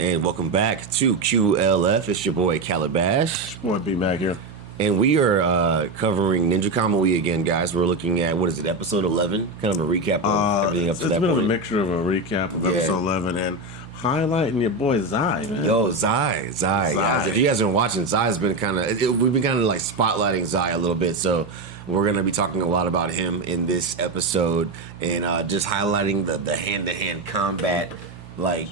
And welcome back to QLF. It's your boy Calabash. Boy, B Mac here. And we are covering Ninja Kamui again, guys. We're looking at, what is it, episode 11? Kind of a recap of everything up to that point. It's been a mixture of a recap of episode 11 and highlighting your boy Zai, man. Yo, Zai. Guys, if you guys have been watching, Zai's been we've been kind of like spotlighting Zai a little bit. So we're going to be talking a lot about him in this episode and just highlighting the hand-to-hand combat, like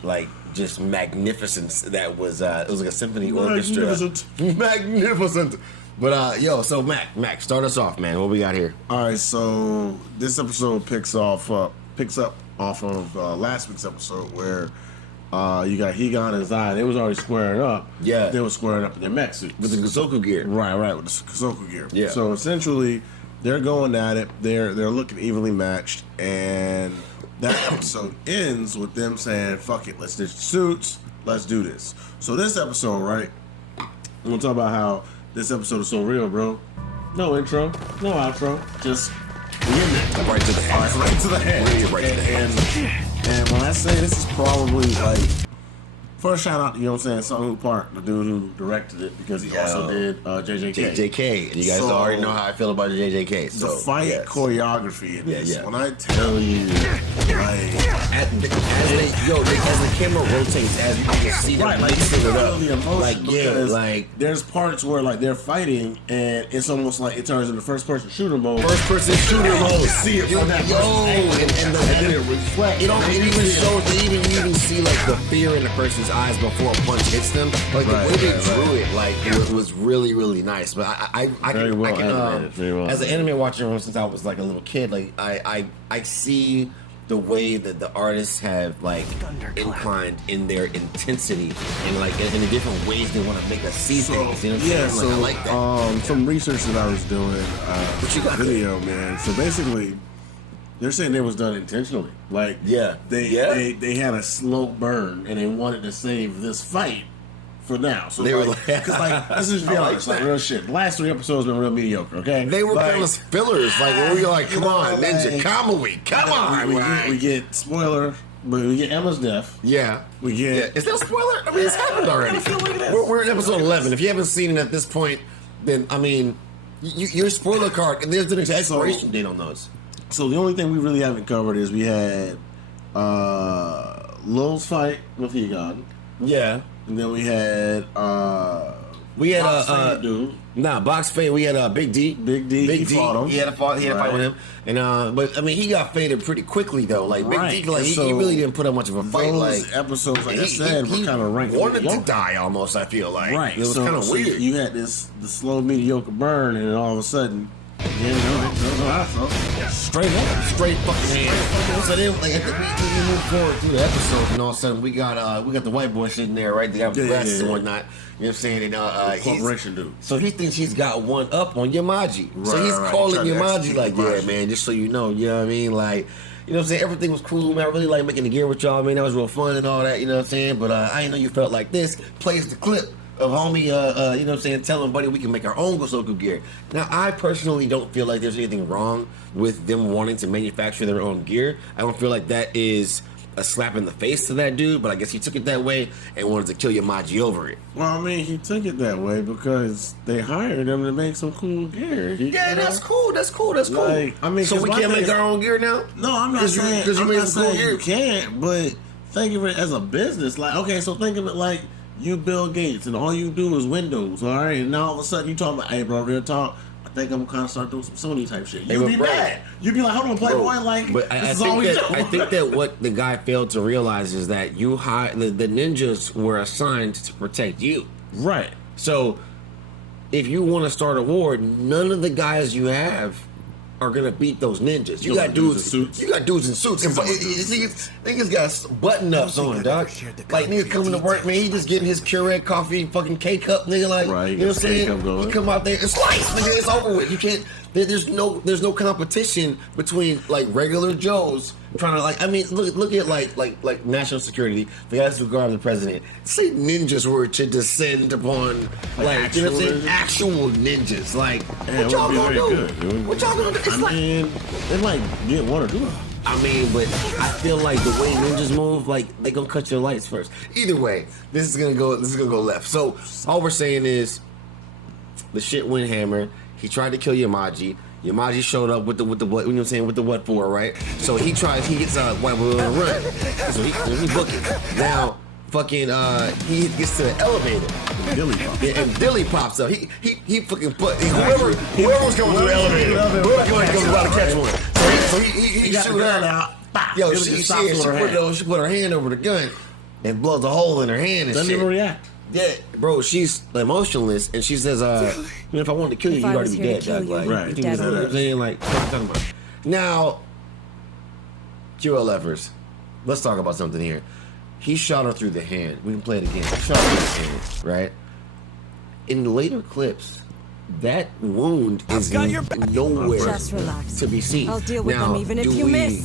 just magnificence that was, it was like a symphony orchestra. Magnificent. But, so Mac, start us off, man. What we got here? All right, so this episode picks up off of last week's episode where you got Higan and Zai. They was already squaring up. Yeah. They were squaring up in their mech suits. With the Kazoku gear. Right, with the Kazoku gear. Yeah. So essentially, they're going at it. They're looking evenly matched, and that episode ends with them saying, fuck it, let's ditch the suits, let's do this. So this episode, right, I'm going to talk about how this episode is so real, bro. No intro, no outro, just right to the head. Right to the head. Right to the head. And when I say this is probably like, first shout out, you know what I'm saying, Sung-Woo Park, the dude who directed it, because he also did JJK. JJK. You guys already know how I feel about JJK. So, the fight choreography in this, yeah. when I tell you, like, as the camera rotates, as you can see them mixing it up, the emotion, like, because like there's parts where like they're fighting and it's almost like it turns into first person shooter mode. First person shooter mode. See it from that and then it reflects. It even shows. You even see like the fear in the person's eyes before a punch hits them. Like the way they drew it, like it was really, really nice. But I can, as an anime watcher since I was like a little kid, like I see the way that the artists have like inclined in their intensity and like in the different ways they want to make us see things. You know what I'm saying? Like, I like that. Some research that I was doing, what you got video, man. So basically, they're saying it was done intentionally. Like, they had a slow burn and they wanted to save this fight for now. So they were because let's just be honest, like real shit. The last 3 episodes been real mediocre. Okay, they were kind of fillers. Like where we were like, come on, Ninja Kamui, come on. We get spoiler, but we get Emma's death. Yeah, we get. Is that a spoiler? I mean, it's happened already. We're in episode 11. If you haven't seen it at this point, then I mean, your spoiler card and there's an expiration date on those. So the only thing we really haven't covered is we had Lil's fight with Higan. Yeah. And then we had dude. Box Fade. We had Big D. He fought him. He had a fight with him. And but I mean, he got faded pretty quickly though. Like Big D, like he really didn't put up much of a fight. Those like episodes, like I said, were kind of ranking. Wanted to die almost. I feel like right. It was kind of weird. You had the slow mediocre burn, and then all of a sudden. Straight fucking hand. So then, like, we move forward through the episode, and all of a sudden we got the white boy sitting there, right? The guy with the glasses and whatnot. You know what I'm saying? And corporation dude. So he thinks he's got one up on Yamaji. Right, so he's calling Yamaji like, yeah, man, just so you know what I mean? Like, you know what I'm saying? Everything was cool, man. I really like making the gear with y'all, man. That was real fun and all that, you know what I'm saying? But I didn't know you felt like this. Plays the clip of homie, you know what I'm saying, telling buddy we can make our own Gosoku gear. Now, I personally don't feel like there's anything wrong with them wanting to manufacture their own gear. I don't feel like that is a slap in the face to that dude, but I guess he took it that way and wanted to kill Yamaji over it. Well, I mean, he took it that way because they hired him to make some cool gear. That's cool. Like, I mean, so we can't make our own gear now? No, I'm not saying because you made some cool gear. You can't, but think of it as a business. Like, okay, so think of it like you Bill Gates and all you do is Windows, all right? And now all of a sudden you talking about, hey, bro, real talk, I think I'm kind of start doing some Sony type shit. You'd be mad. You'd be like, hold on, Playboy, like, but I think that what the guy failed to realize is that the ninjas were assigned to protect you. Right. So if you want to start a war, none of the guys you have are gonna beat those ninjas. You got dudes in suits. Niggas got button ups on, dog. Like niggas coming to work, man. He just getting his Keurig coffee, fucking K cup, nigga. Like, right, you know what I'm saying? He come out there and slice, nigga. It's over with. You can't. There's no competition between like regular Joes trying to like. I mean, look at like national security. The guys who guard the president. Say ninjas were to descend upon like you know what I'm saying? Actual ninjas. Like what y'all gonna do? What y'all gonna do? It's I mean, they might get one or two. I mean, but I feel like the way ninjas move, like they gonna cut your lights first. Either way, this is gonna go left. So all we're saying is the shit went hammer. He tried to kill Yamaji. Yamaji showed up with the what, you know what I'm saying, with the what for, right? So he gets White Boy on the run. So he book it. Now fucking he gets to the elevator. And Dilly pops up. He fucking put whoever was coming to the elevator. Whoever comes about to catch one. So he got the gun out. Yo, she put her hand over the gun and blows a hole in her hand and doesn't shit. even react. Yeah, bro, she's emotionless, and she says, if I wanted to kill you, you'd already be dead, dog. Like, right. You know what I'm saying? Like, what are you talking about? Now, QL Evers, let's talk about something here. He shot her through the hand. We can play it again. He shot her through the hand, right? In later clips, that wound is nowhere to be seen. I'll deal with them even if you miss.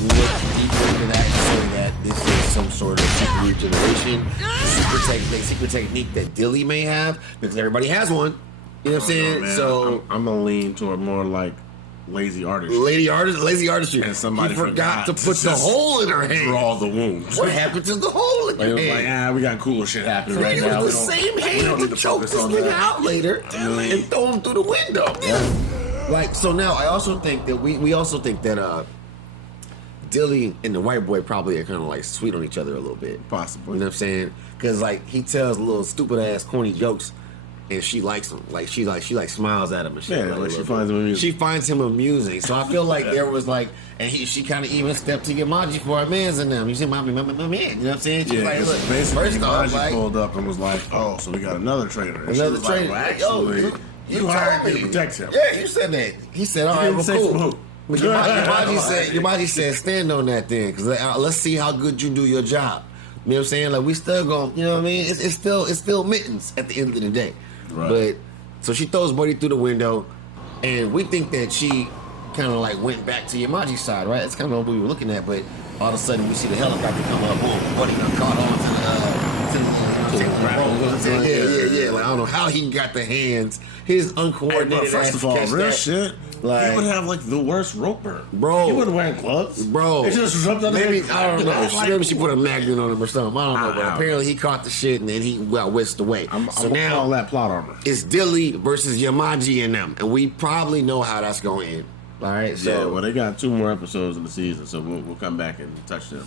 Look deeper into that and say that this is some sort of secret regeneration, secret technique that Dilly may have, because everybody has one. You know what I'm saying? So I'm gonna lean toward more like lazy artistry. Lazy artistry. And somebody forgot to put the hole in her hand. Draw the wound. What happened to the hole in your hand? We got cooler shit happening right now. It was the same hand to choke this nigga out later and throw him through the window. Yeah. Like, so now I also think that we also think that Dilly and the white boy probably are kind of like sweet on each other a little bit. Possibly. You know what I'm saying? Because like he tells little stupid ass corny jokes, and she likes him. Like she smiles at him and shit. Yeah, like she finds him amusing. She finds him amusing. So I feel like there was like, and she kind of even stepped to Yamaji for a man's in them. You see, my man. You know what I'm saying? She's like, look, basically, first off, Yamaji pulled up and was like, "Oh, so we got another traitor." And another she was traitor. Like, well, actually, you hired me to protect him. Yeah, you said that. He said, "All right, well, cool." But Yamaji said, stand on that then, because let's see how good you do your job. You know what I'm saying? Like, we still going, you know what I mean? It's still mittens at the end of the day. Right. But, so she throws Buddy through the window, and we think that she kind of like went back to Yamaji's side, right? That's kind of what we were looking at, but all of a sudden we see the helicopter come up, boom, Buddy done caught on to the yeah. Like, I don't know how he got the hands. His uncoordinated. Hey, first of all, real shit. Like, he would have like the worst rope burn, bro. He wasn't wearing gloves, bro. It just jumped on maybe I don't know. Maybe she put a magnet on him or something. I don't know. But apparently he caught the shit and then he got whisked away. So now all that plot armor. It's Dilly versus Yamaji and them, and we probably know how that's going to end. All right. So yeah, well, they got 2 more episodes in the season, so we'll come back and touch them.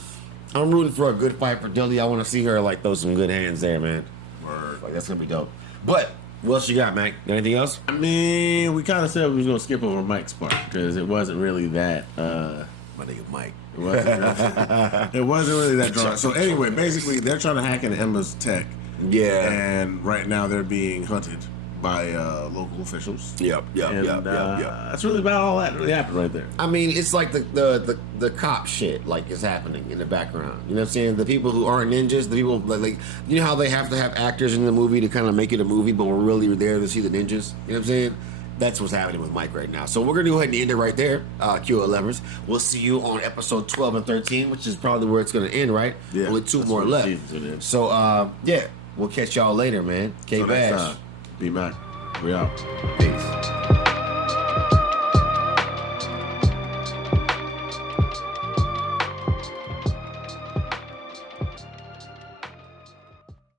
I'm rooting for a good fight for Dilly. I want to see her like throw some good hands there, man. Word. Like that's gonna be dope. But what else you got, Mac? Anything else? I mean, we kind of said we was gonna skip over Mike's part because it wasn't really that. My nigga Mike. It wasn't really that drawn. So anyway, basically, they're trying to hack into Emma's tech. Yeah. And right now they're being hunted by local officials. Yep. That's really about all that really happened right there. I mean, it's like the cop shit like is happening in the background. You know what I'm saying? The people who aren't ninjas, the people like you know how they have to have actors in the movie to kind of make it a movie, but we're really there to see the ninjas. You know what I'm saying? That's what's happening with Mike right now. So we're gonna go ahead and end it right there. QL11s. We'll see you on episode 12 and 13, which is probably where it's gonna end, right? Yeah. Only 2 more left. So yeah, we'll catch y'all later, man. K-Bash. Be back. We out. Peace.